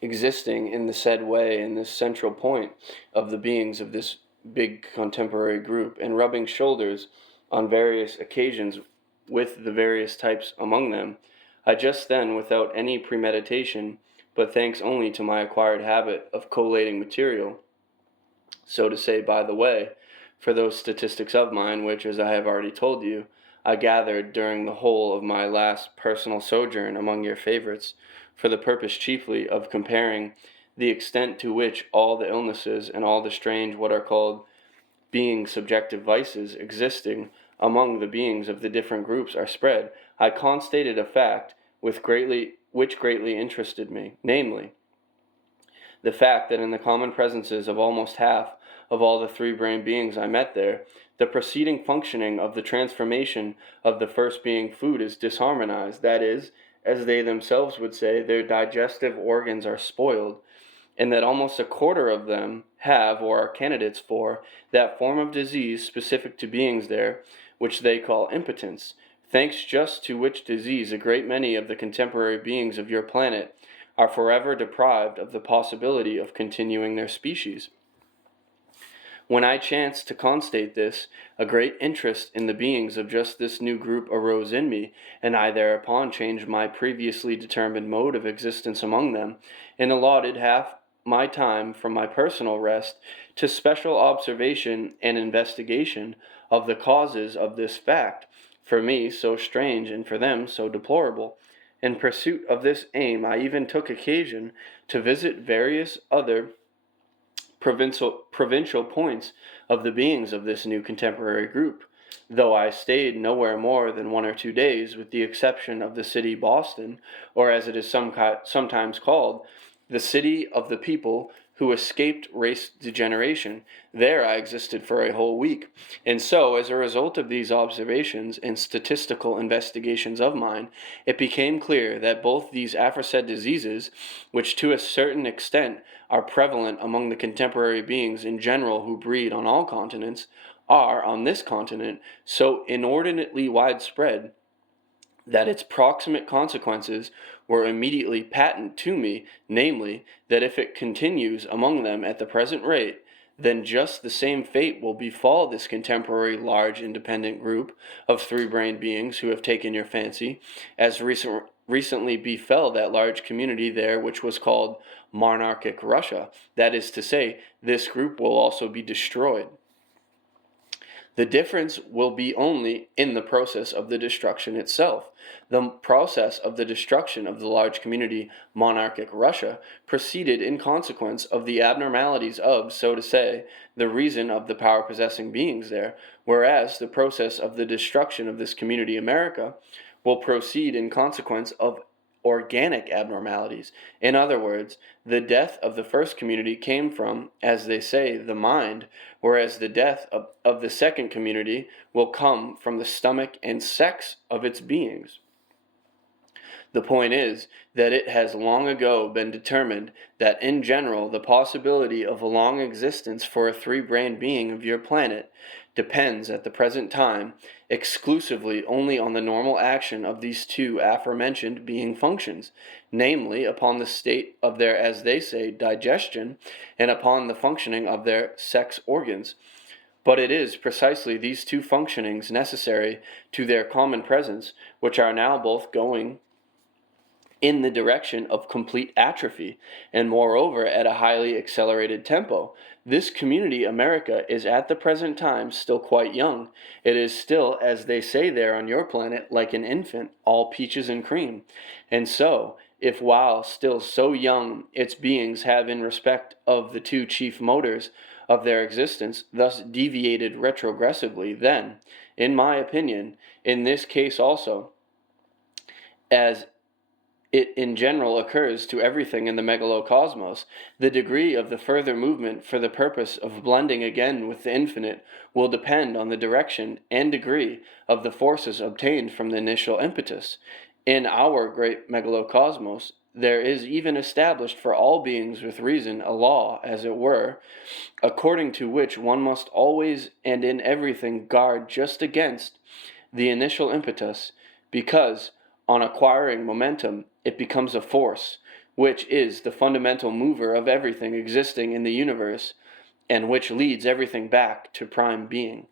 existing in the said way in this central point of the beings of this big contemporary group, and rubbing shoulders on various occasions with the various types among them, I just then, without any premeditation, but thanks only to my acquired habit of collating material, so to say by the way, for those statistics of mine which, as I have already told you, I gathered during the whole of my last personal sojourn among your favorites, for the purpose chiefly of comparing the extent to which all the illnesses and all the strange what are called being subjective vices existing among the beings of the different groups are spread, I constated a fact which greatly interested me, namely, the fact that in the common presences of almost half of all the three-brained beings I met there, the proceeding functioning of the transformation of the first being food is disharmonized, that is, as they themselves would say, their digestive organs are spoiled, and that almost a quarter of them have, or are candidates for, that form of disease specific to beings there, which they call impotence, thanks just to which disease a great many of the contemporary beings of your planet are forever deprived of the possibility of continuing their species. When I chanced to constate this, a great interest in the beings of just this new group arose in me, and I thereupon changed my previously determined mode of existence among them, and allotted half my time from my personal rest to special observation and investigation of the causes of this fact, for me so strange and for them so deplorable. In pursuit of this aim, I even took occasion to visit various other provincial points of the beings of this new contemporary group, though I stayed nowhere more than 1 or 2 days, with the exception of the city Boston, or as it is sometimes called, the city of the people who escaped race degeneration. There I existed for a whole week, and so, as a result of these observations and statistical investigations of mine, it became clear that both these aforesaid diseases, which to a certain extent are prevalent among the contemporary beings in general who breed on all continents, are, on this continent, so inordinately widespread that its proximate consequences were immediately patent to me, namely, that if it continues among them at the present rate, then just the same fate will befall this contemporary large independent group of three-brained beings who have taken your fancy, as recently befell that large community there which was called monarchic Russia. That is to say, this group will also be destroyed. The difference will be only in the process of the destruction itself. The process of the destruction of the large community monarchic Russia proceeded in consequence of the abnormalities of, so to say, the reason of the power-possessing beings there, whereas the process of the destruction of this community America will proceed in consequence of organic abnormalities. In other words, the death of the first community came from, as they say, the mind, whereas the death of the second community will come from the stomach and sex of its beings. The point is that it has long ago been determined that in general the possibility of a long existence for a three-brained being of your planet depends at the present time exclusively only on the normal action of these two aforementioned being functions, namely upon the state of their, as they say, digestion, and upon the functioning of their sex organs. But it is precisely these two functionings necessary to their common presence which are now both going in the direction of complete atrophy, and moreover at a highly accelerated tempo. This community America is at the present time still quite young. It is still, as they say there on your planet, like an infant, all peaches and cream. And so, if while still so young its beings have in respect of the two chief motors of their existence thus deviated retrogressively, then, in my opinion, in this case also, as it in general occurs to everything in the megalocosmos, the degree of the further movement for the purpose of blending again with the infinite will depend on the direction and degree of the forces obtained from the initial impetus. In our great megalocosmos, there is even established for all beings with reason a law, as it were, according to which one must always and in everything guard just against the initial impetus, because, on acquiring momentum, it becomes a force, which is the fundamental mover of everything existing in the universe, and which leads everything back to prime being.